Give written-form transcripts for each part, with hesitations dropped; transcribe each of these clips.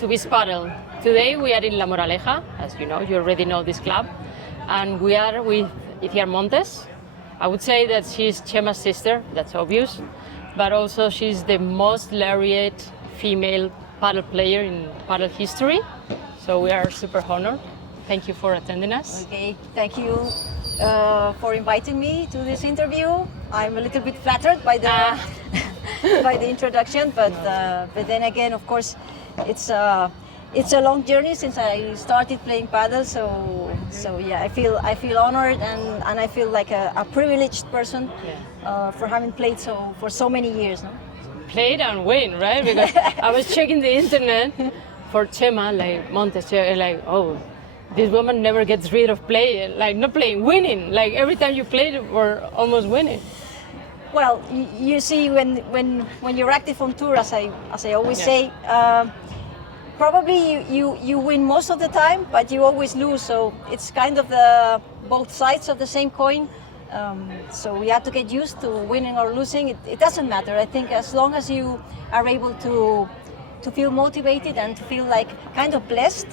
to Things Pádel. Today we are in La Moraleja, as you know, you already know this club, and we are with Icíar Montes. I would say that she's Chema's sister, that's obvious, but also she's the most laureate female paddle player in paddle history, so we are super honored. Thank you for attending us. Okay, thank you for inviting me to this interview. I'm a little bit flattered by the by the introduction, but then again, of course, it's a long journey since I started playing paddle. So yeah, I feel honored and I feel like a privileged person for having played for so many years. No? Played and win, right? Because I was checking the internet for Chema, like Montes, like, oh, this woman never gets rid of playing, like not playing, winning. Like every time you played, we're almost winning. Well, you see, when you're active on tour, as I always say, probably you win most of the time, but you always lose. So it's kind of the both sides of the same coin. So we have to get used to winning or losing. It doesn't matter. I think as long as you are able to feel motivated and to feel like kind of blessed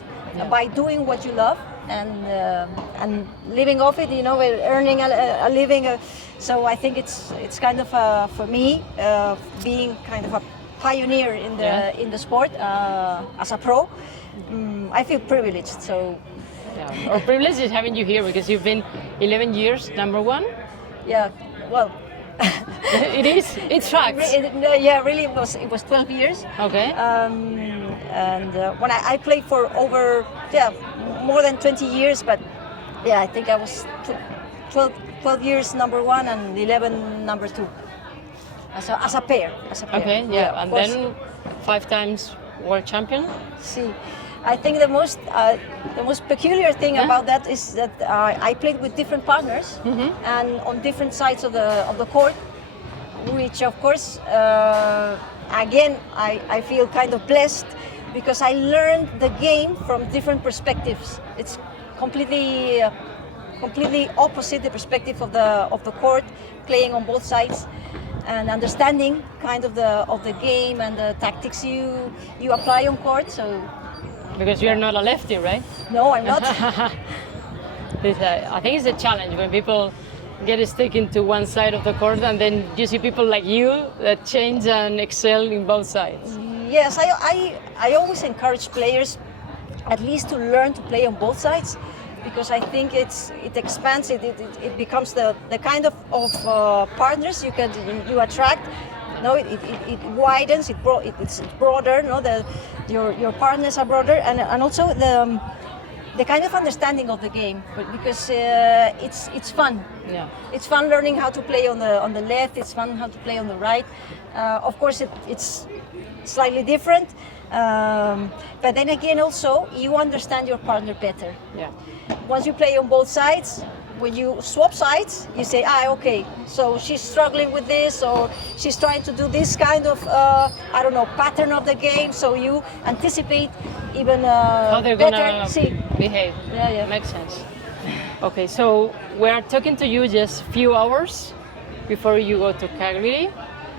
by doing what you love and living off it, you know, earning a living. So I think it's kind of for me being kind of a pioneer in the sport as a pro. I feel privileged. So. Yeah. Our privilege is having you here because you've been 11 years number one. Yeah, well, it is. It's facts. Yeah, really, it was 12 years. Okay. And when I played for over more than 20 years, but yeah, I think I was 12 years number one and 11 number two as a pair. Okay. Yeah, and then 5 times world champion. See. I think the most peculiar thing about that is that I played with different partners and on different sides of the court, which of course again I feel kind of blessed because I learned the game from different perspectives. It's completely opposite the perspective of the court, playing on both sides and understanding kind of the game and the tactics you apply on court. So. Because you're not a lefty, right? No, I'm not. I think it's a challenge when people get stuck into one side of the court and then you see people like you that change and excel in both sides. Yes, I always encourage players at least to learn to play on both sides because I think it expands, it becomes the kind of partners you attract. No, it widens. It's broader. No, your partners are broader, and also the kind of understanding of the game, because it's fun. Yeah, it's fun learning how to play on the left. It's fun how to play on the right. Of course, it's slightly different, but then again, also you understand your partner better. Yeah. Once you play on both sides. When you swap sides, you say, okay, so she's struggling with this, or she's trying to do this kind of, pattern of the game, so you anticipate even how they're better. gonna behave. Yeah. Makes sense. Okay, so we're talking to you just a few hours before you go to Cagliari,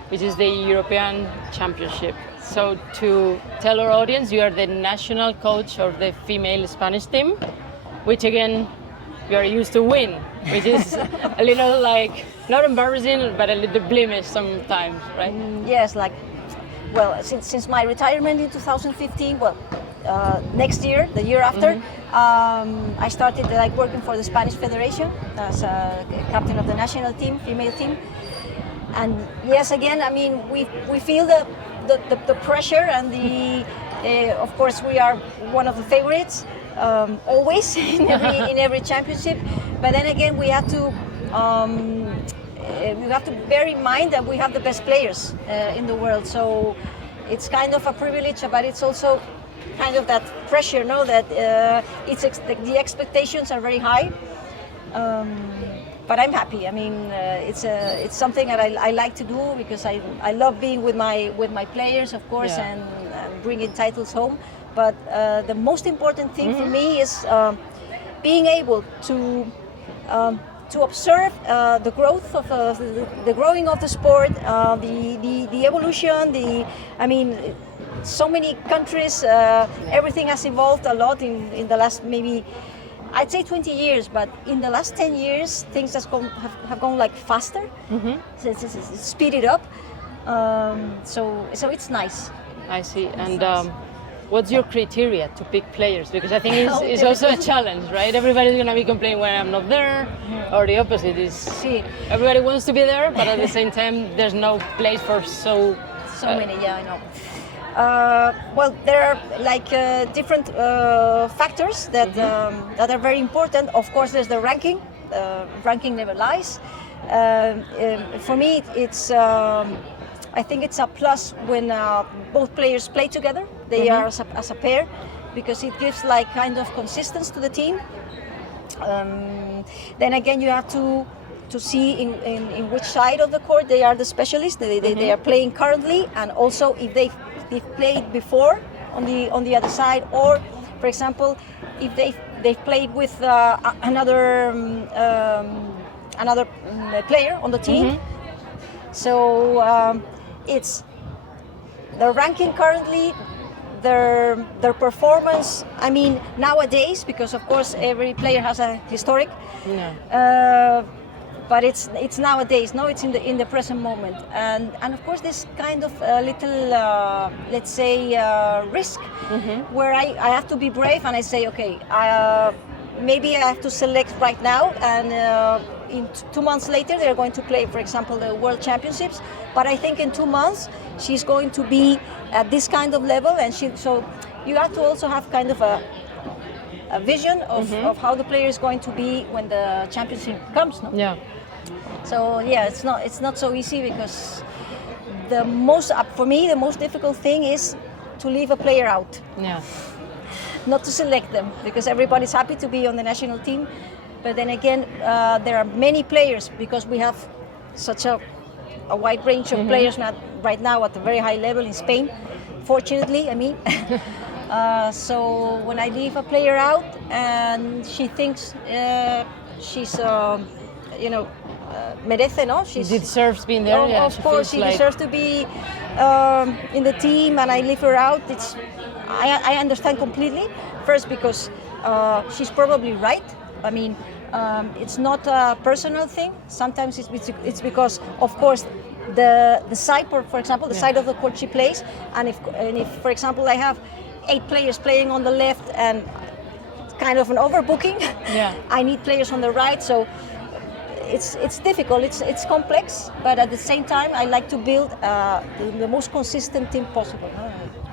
which is the European Championship. So to tell our audience, you are the national coach of the female Spanish team, which again, you are used to win, which is a little like, not embarrassing, but a little blemish sometimes, right? Yes, since my retirement in 2015, next year, the year after, I started working for the Spanish Federation as a captain of the national team, female team. And yes, again, I mean, we feel the pressure and of course, we are one of the favorites. Always in every championship, but then again we have to bear in mind that we have the best players in the world. So it's kind of a privilege, but it's also kind of that pressure, no? That the expectations are very high. But I'm happy. I mean, it's something that I like to do because I love being with my players, of course, and bringing titles home. But the most important thing for me is being able to observe the growth of the growing of the sport, the evolution. so many countries. Everything has evolved a lot in the last maybe, I'd say 20 years, but in the last 10 years, things have gone like faster. So it's speeded up. So it's nice. I see. And what's your criteria to pick players? Because I think it's also a challenge, right? Everybody's going to be complaining when I'm not there, or the opposite is everybody wants to be there, but at the same time, there's no place for so many. Yeah, I know. Well, there are like different factors that that are very important. Of course, there's the ranking. Ranking never lies. For me, it's. I think it's a plus when both players play together. They are as a pair, because it gives like kind of consistency to the team. Then again, you have to see in which side of the court they are the specialists. They are playing currently, and also if they've played before on the other side, or for example, if they've played with another player on the team. So it's the ranking currently, their performance. I mean, nowadays, because of course every player has a historic. But it's nowadays. No, it's in the present moment, and of course this kind of little let's say risk, where I have to be brave and I say, okay, maybe I have to select right now, and in 2 months later they're going to play, for example, the World Championships. But I think in 2 months she's going to be at this kind of level, and so you have to also have kind of a vision of how the player is going to be when the championship comes. No? Yeah. So yeah, it's not so easy, because for me the most difficult thing is to leave a player out. Yeah. Not to select them, because everybody's happy to be on the national team. But then again, there are many players, because we have such a wide range of players right now at a very high level in Spain. Fortunately, I mean. So when I leave a player out and she thinks she's, merece, no? She deserves being there. Of course, she deserves to be in the team, and I leave her out. I understand completely. First, because she's probably right. I mean, it's not a personal thing. Sometimes it's because, of course, the side, for example, the side of the court she plays, and if for example I have 8 players playing on the left and kind of an overbooking, I need players on the right. So it's difficult. It's complex, but at the same time, I like to build the most consistent team possible.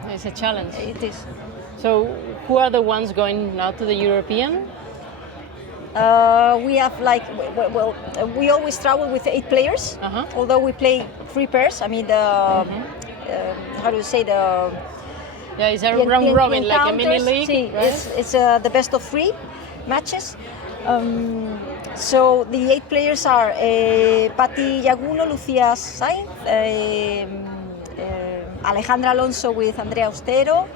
It's a challenge. It is. So, who are the ones going now to the European? We have we always travel with 8 players, although we play 3 pairs. I mean, how do you say it's a round robin, like a mini league. Right? It's the best of 3 matches. So the 8 players are Patti Yaguno, Lucía Sainz, Alejandra Alonso with Andrea Austero,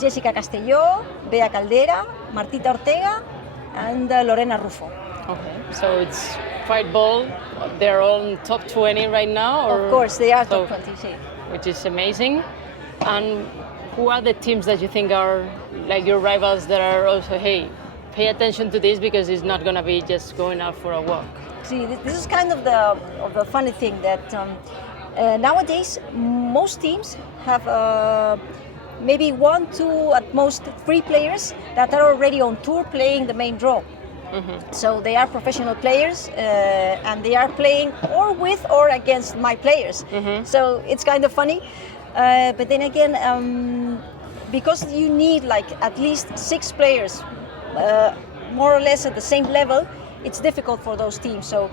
Jessica Castelló, Bea Caldera, Martita Ortega, and Lorena Rufo. Okay, so it's quite bold. They're all in top 20 right now? Or? Of course, they are top 20. Which is amazing. And who are the teams that you think are like your rivals that are also, hey, pay attention to this because it's not going to be just going out for a walk? See, this is kind of the funny thing that nowadays most teams have maybe 1, 2, at most 3 players that are already on tour playing the main draw. So they are professional players and they are playing or with or against my players. So it's kind of funny. But then again, because you need like at least 6 players more or less at the same level, it's difficult for those teams. So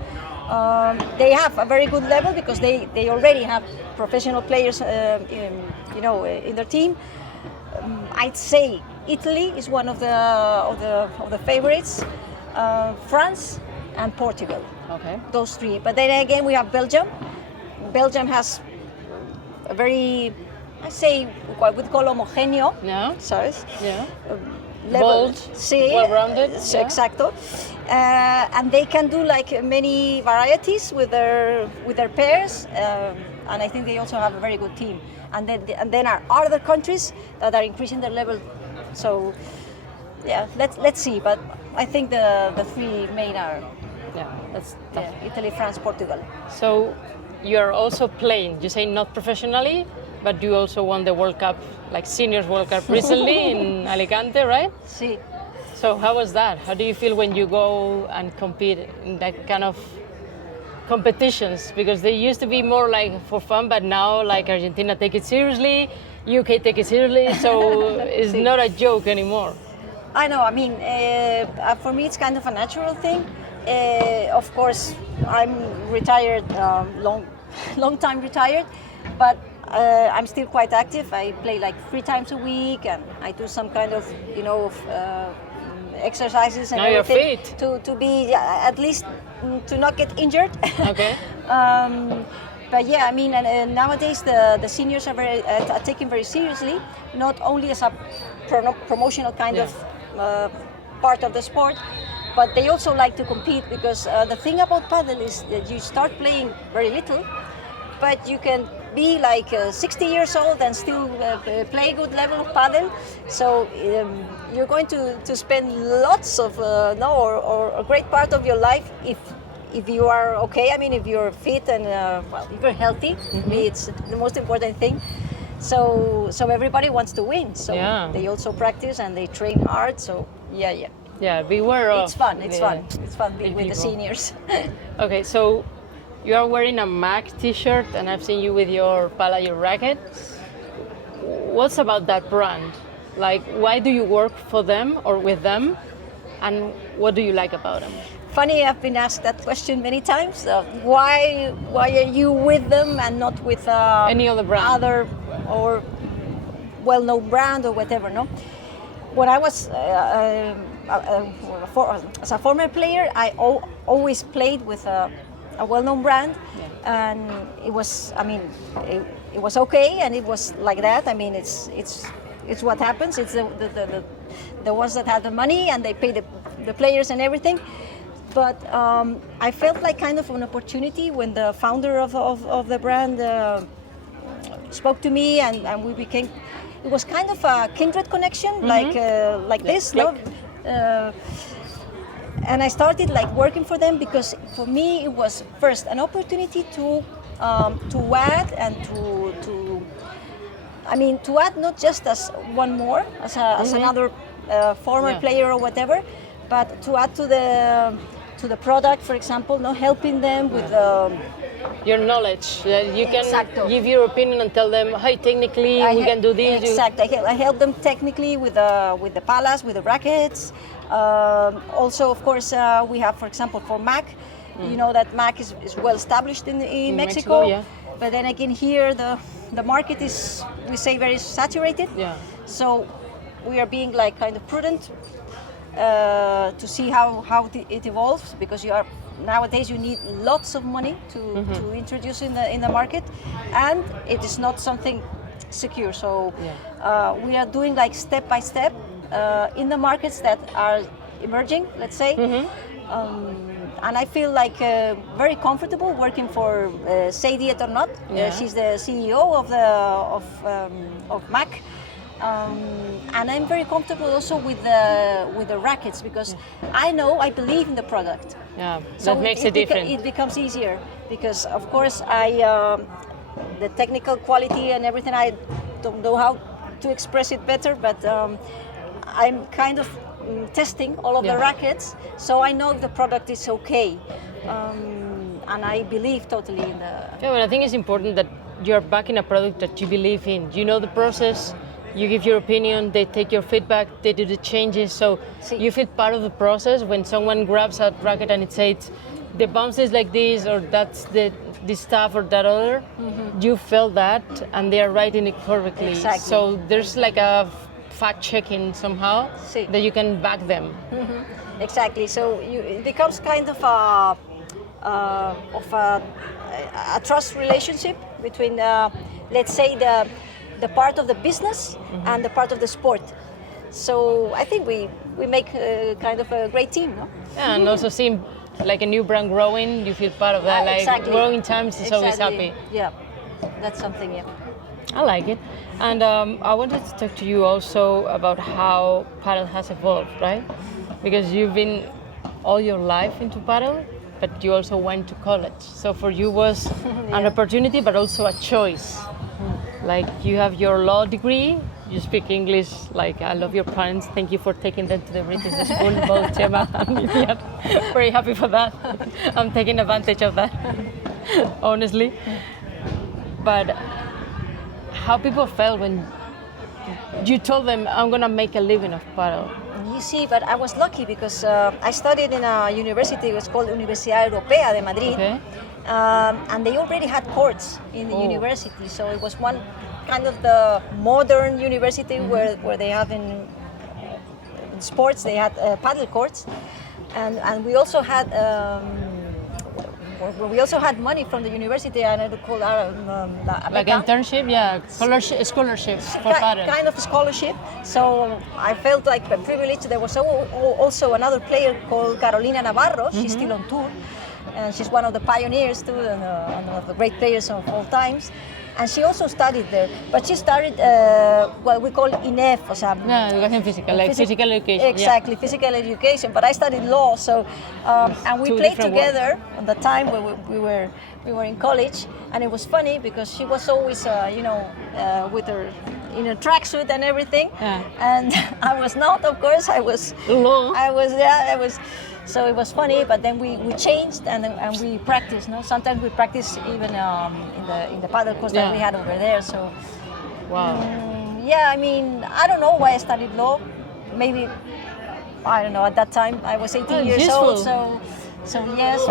they have a very good level because they already have professional players in their team. I'd say Italy is one of the favorites. France and Portugal. Okay. Those 3. But then again, we have Belgium. Belgium has a very, I say, what we call homogeneo. Yeah. Size. Yeah. level. bold, Sí, well-rounded. Yeah. Exacto. And they can do like many varieties with their pairs, and I think they also have a very good team. And then are other countries that are increasing their level. So yeah, let's see. But I think the three main are That's tough. Italy, France, Portugal. So you're also playing. You say not professionally, but you also won the World Cup, like Seniors World Cup recently in Alicante, right? Sí. So how was that? How do you feel when you go and compete in that kind of competitions? Because they used to be more like for fun, but now like Argentina take it seriously, UK take it seriously, so it's not a joke anymore. I know. I mean, for me, it's kind of a natural thing. Of course, I'm retired, long time retired, but I'm still quite active. I play like 3 times a week, and I do some kind of, exercises and Now you're everything fit. to be at least to not get injured. Okay. But yeah, I mean, and nowadays the seniors are taken very seriously, not only as a promotional kind of part of the sport, but they also like to compete, because the thing about Padel is that you start playing very little, but you can be like 60 years old and still play good level of Padel. So you're going to spend lots of or a great part of your life if you are okay. I mean, if you're fit and if you're healthy. For me, it's the most important thing. So everybody wants to win. So they also practice and they train hard. So yeah. Yeah, beware of. It's fun. It's fun being with the seniors. Okay, so you are wearing a Mac T-shirt, and I've seen you with your Palayo racket. What's about that brand? Like, why do you work for them or with them, and what do you like about them? Funny, I've been asked that question many times. Why are you with them and not with Any other brand? Other or well-known brand or whatever? No. When I was as a former player, I always played with a well-known brand, and it was. I mean, it was okay, and it was like that. I mean, it's what happens. It's the ones that have the money and they pay the players and everything. But I felt like kind of an opportunity when the founder of the brand spoke to me, and we became. It was kind of a kindred connection, like this, no? And I started like working for them because for me it was first an opportunity to add and to add not just as one more as another former player or whatever, but to add to the product, for example, helping them with your knowledge. You can Exacto. give your opinion and tell them, hey, technically we can do this. Exactly. I help them technically with the palas, with the rackets. Also, of course, we have, for example, for Mac. You know that Mac is well established in Mexico. Yeah. But then again, here the market is, we say, very saturated. Yeah. So we are being like kind of prudent to see how it evolves, because nowadays you need lots of money to introduce in the market, and it is not something secure. So we are doing like step by step in the markets that are emerging, let's say. And I feel like very comfortable working for Sadie Etornot. She's the CEO of Mac. And I'm very comfortable also with the rackets, because I believe in the product. Yeah, So that makes it different. It becomes easier because, of course, the technical quality and everything, I don't know how to express it better, but I'm kind of testing all of the rackets, so I know if the product is okay. And I believe totally in the... Yeah, but I think it's important that you're backing a product that you believe in. You know the process, you give your opinion, they take your feedback, they do the changes, so you feel part of the process. When someone grabs a racket and it says, the bounce is like this, or that's this stuff or that other, you feel that, and they are writing it correctly. Exactly. So there's like a fact-checking somehow that you can back them. Exactly. So it becomes kind of a trust relationship between, let's say, the part of the business and the part of the sport. So I think we make kind of a great team, no? Yeah, and also seeing like a new brand growing, you feel part of that. Like Exactly. growing times is always happy. Yeah, that's something. Yeah. I like it. And I wanted to talk to you also about how Padel has evolved, right? Because you've been all your life into Padel, but you also went to college. So for you was an opportunity, but also a choice. Like you have your law degree, you speak English, like I love your parents. Thank you for taking them to the British school, both Chema and Icíar. Very happy for that. I'm taking advantage of that, honestly. But how people felt when you told them, I'm gonna make a living of Padel? You see, but I was lucky because I studied in a university. It was called Universidad Europea de Madrid, Okay. And they already had courts in the university. So it was one kind of the modern university where they have in sports. They had paddle courts, and we also had. We also had money from the university, and it called Like internship, yeah, scholarships for Padel. kind of a scholarship. So I felt like privileged. There was also another player called Carolina Navarro. She's still on tour, and she's one of the pioneers too, and one of the great players of all times. And she also studied there, but she started what we call INEF, o sea, Education physical, like physical education. Exactly, physical education. But I studied law, so and we Two played different together on the time when we were in college, and it was funny because she was always, with her in a tracksuit and everything, and I was not. Of course, I was. Law. I was. So it was funny, but then we changed and we practiced. No, sometimes we practice even in the paddle course that we had over there. So, Wow. yeah, I mean, I don't know why I studied law. Maybe I don't know. At that time, I was 18 years useful. old. So yes,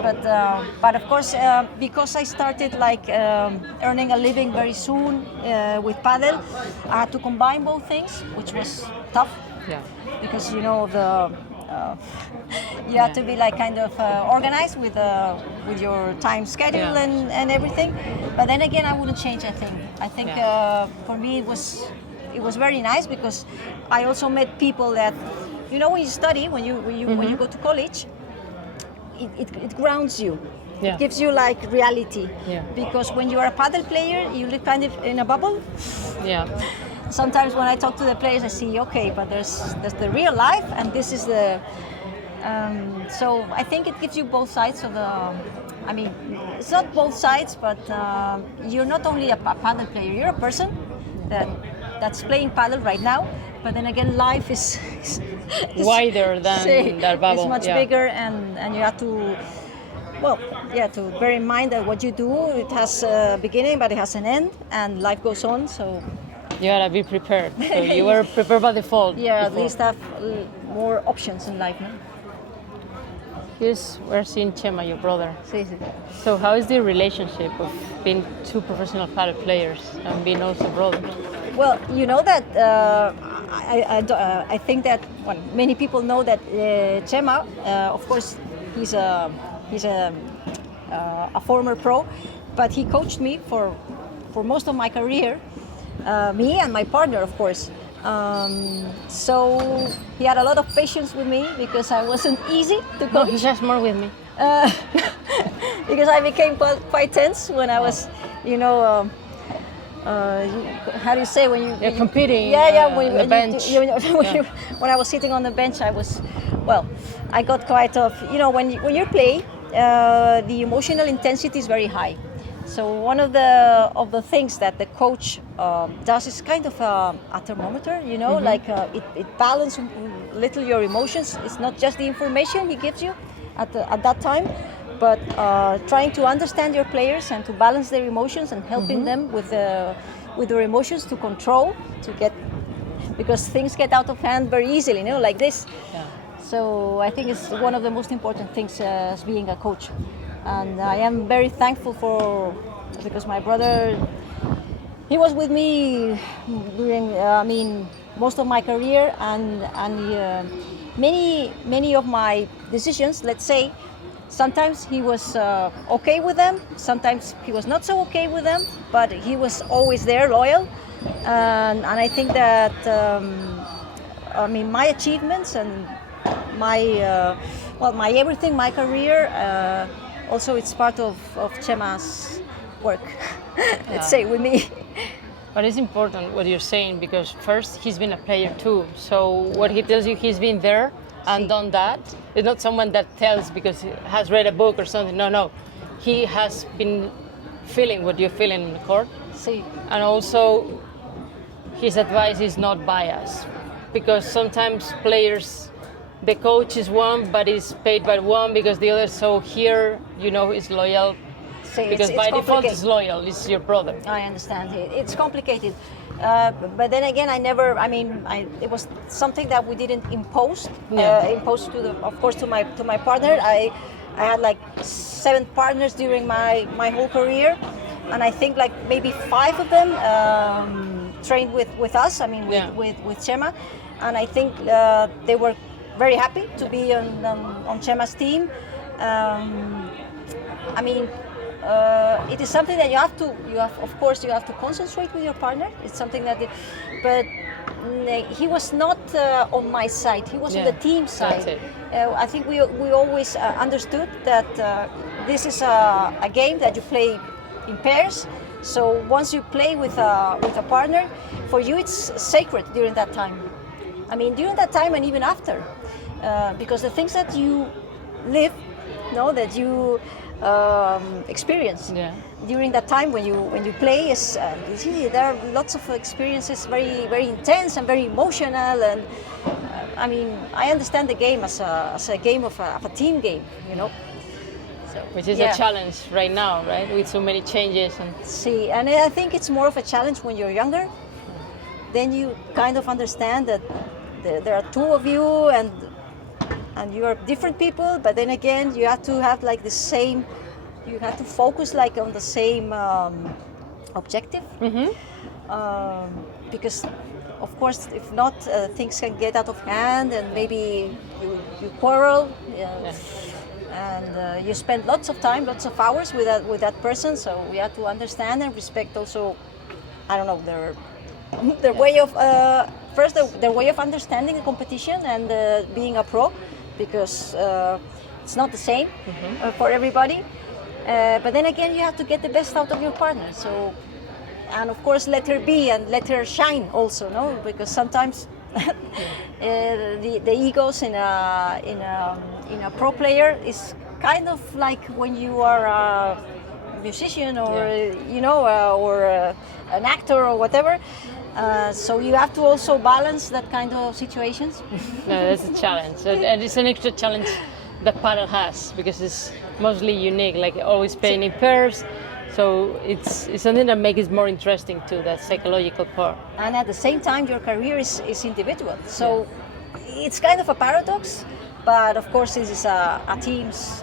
but of course, because I started like earning a living very soon with paddle, I had to combine both things, which was tough. Yeah. Because you have to be like kind of organized with your time schedule and everything. But then again, I wouldn't change a thing. I think for me it was very nice because I also met people that, when you study, when you go to college, it grounds you. Yeah. It gives you like reality. Yeah. Because when you are a paddle player, you live kind of in a bubble. Yeah. Sometimes when I talk to the players, I see, okay, but there's the real life, and this is the. So I think it gives you both sides of the. I mean, it's not both sides, but you're not only a paddle player. You're a person that's playing paddle right now. But then again, life is wider than that bubble. It's much bigger, and you have to. Well, yeah, to bear in mind that what you do, it has a beginning, but it has an end, and life goes on. So. You gotta be prepared. So you were prepared by default. Yeah, before. at least have more options in life. No? We're seeing Chema, your brother. Sí, sí. So how is the relationship of being two professional paddle players and being also brothers? Well, you know that I think that many people know that Chema, of course, he's a former pro, but he coached me for most of my career. Me and my partner, of course. So he had a lot of patience with me because I wasn't easy to coach. He's just more with me. Because I became quite tense when I was, how do you say when You're competing. When on the bench. When I was sitting on the bench, I got quite when you play, the emotional intensity is very high. So one of the things that the coach does is kind of a thermometer, like it balances a little your emotions. It's not just the information he gives you at that time, but trying to understand your players and to balance their emotions and helping them with their emotions to control, because things get out of hand very easily, like this. Yeah. So I think it's one of the most important things as being a coach. And I am very thankful because my brother, he was with me during, most of my career, and many of my decisions, let's say, sometimes he was okay with them, sometimes he was not so okay with them, but he was always there, loyal, and I think that I mean, my achievements and my my everything, my career. Also, it's part of Chema's work. Let's say with me. But it's important what you're saying, because first he's been a player too. So what he tells you, he's been there and done that. It's not someone that tells because he has read a book or something. No. He has been feeling what you're feeling in the court. See. And also his advice is not biased, because sometimes players, the coach is one but is paid by one because the other. So here, is loyal. Because by default it's loyal, it's your brother. I understand. It's complicated. But then again, it was something that we didn't impose. Impose to my partner. I had like 7 partners during my whole career, and I think like maybe 5 of them trained with us. With Chema, and I think they were very happy to be on Chema's team. It is something that you have to concentrate with your partner. It's something but he was not on my side. He was on the team side. I think we always understood that this is a game that you play in pairs. So once you play with a partner, for you it's sacred during that time. During that time and even after, because the things that you live, that you experience during that time when you play is there are lots of experiences, very very intense and very emotional, and I understand the game as a game of a team game, so, which is a challenge right now, right, with so many changes. And I think it's more of a challenge when you're younger. Then you kind of understand that there are 2 of you and you are different people, but then again you have to have like the same, you have to focus like on the same objective. Because of course if not, things can get out of hand and maybe you quarrel, and you spend lots of time, lots of hours with that person. So we have to understand and respect also, their way of their way of understanding the competition and being a pro, because it's not the same for everybody. But then again, you have to get the best out of your partner. So, and of course, let her be and let her shine also, because sometimes the egos in a pro player is kind of like when you are a musician or or an actor or whatever. So you have to also balance that kind of situations. No, that's a challenge, and it's an extra challenge that Padel has, because it's mostly unique, like always playing in pairs. So it's something that makes it more interesting too, that psychological part. And at the same time, your career is individual. So it's kind of a paradox, but of course this is a team's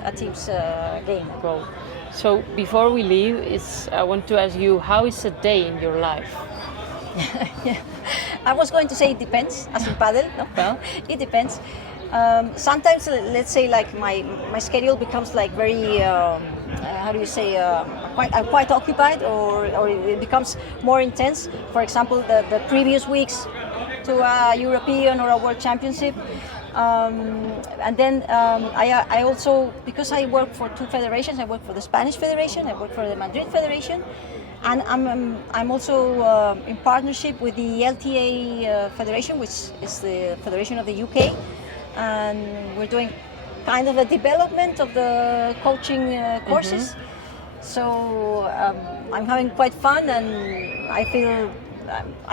game. Cool. So before we leave, I want to ask you, how is a day in your life? I was going to say it depends, as in Padel. No, well, it depends. Sometimes, let's say, like my schedule becomes like very, quite occupied, or it becomes more intense. For example, the previous weeks to a European or a World Championship. And then I also, because I work for 2 federations, I work for the Spanish Federation, I work for the Madrid Federation, and I'm also in partnership with the LTA Federation, which is the federation of the UK, and we're doing kind of a development of the coaching courses. So I'm having quite fun, and I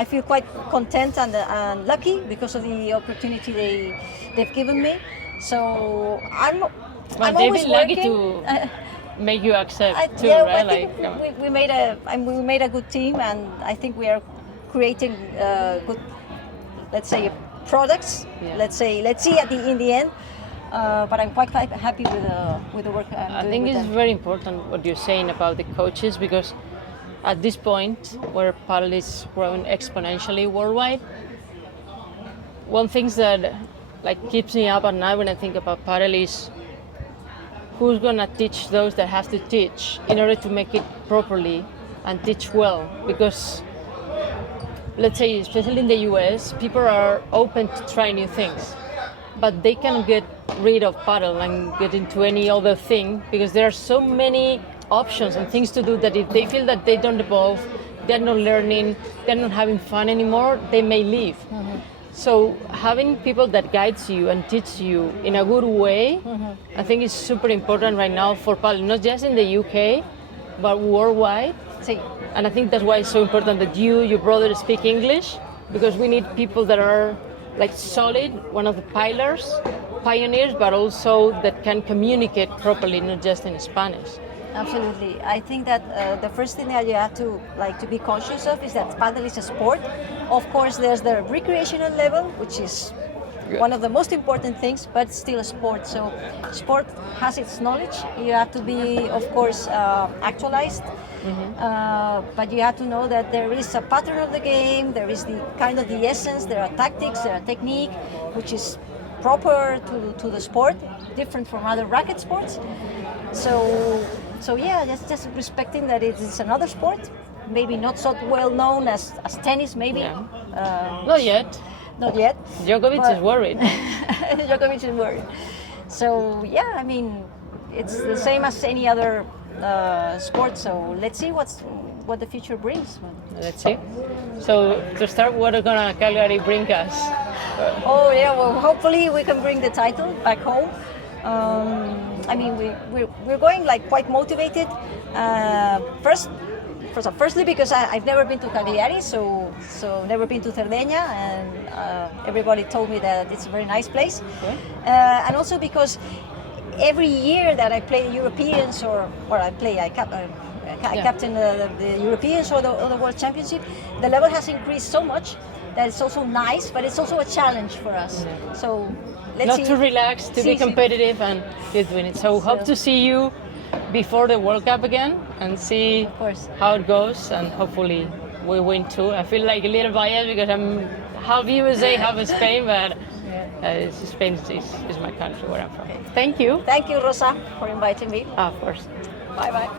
feel quite content and lucky because of the opportunity they've given me. So I'm always lucky working. To make you accept too, yeah, right? I think we made a good team, and I think we are creating good, let's say, products. Yeah. Let's see in the end. But I'm quite happy with the work I'm doing. I think it's very important what you're saying about the coaches, because at this point where Padel is growing exponentially worldwide, one thing that keeps me up at night when I think about Padel is who's gonna teach those that have to teach in order to make it properly and teach well. Because let's say, especially in the US, people are open to try new things, but they can get rid of paddle and get into any other thing because there are so many options and things to do that if they feel that they don't evolve, they're not learning, they're not having fun anymore, they may leave. Mm-hmm. So having people that guides you and teach you in a good way, I think is super important right now for paddle, not just in the UK, but worldwide. Sí. And I think that's why it's so important that you, your brother, speak English, because we need people that are like solid, one of the pioneers, but also that can communicate properly, not just in Spanish. Absolutely. I think that the first thing that you have to be conscious of is that paddle is a sport. Of course, there's the recreational level, which is one of the most important things, but it's still a sport. So sport has its knowledge. You have to be, of course, actualized. But you have to know that there is a pattern of the game, there is the kind of the essence, there are tactics, there are technique, which is proper to the sport, different from other racket sports. So yeah, just respecting that it is another sport, maybe not so well known as tennis, maybe. Yeah. Not yet. Not yet. Djokovic is worried. Djokovic is worried. So yeah, I mean, it's the same as any other sport. So let's see what the future brings. Let's see. So to start, what are gonna Calgary bring us? Oh yeah, well hopefully we can bring the title back home. I mean, we're going like quite motivated. Firstly, because I've never been to Cagliari, so never been to Cerdeña, and everybody told me that it's a very nice place. Okay. And also because every year that I play the Europeans I captain the Europeans or the World Championship, the level has increased so much that it's also nice, but it's also a challenge for us. Yeah. So let's see. To relax, to be competitive, and keep doing it. So hope to see you before the World Cup again and see how it goes, and hopefully we win too. I feel like a little biased because I'm half USA, half Spain, but Spain is my country where I'm from. Okay. Thank you. Thank you, Rosa, for inviting me. Of course. Bye-bye.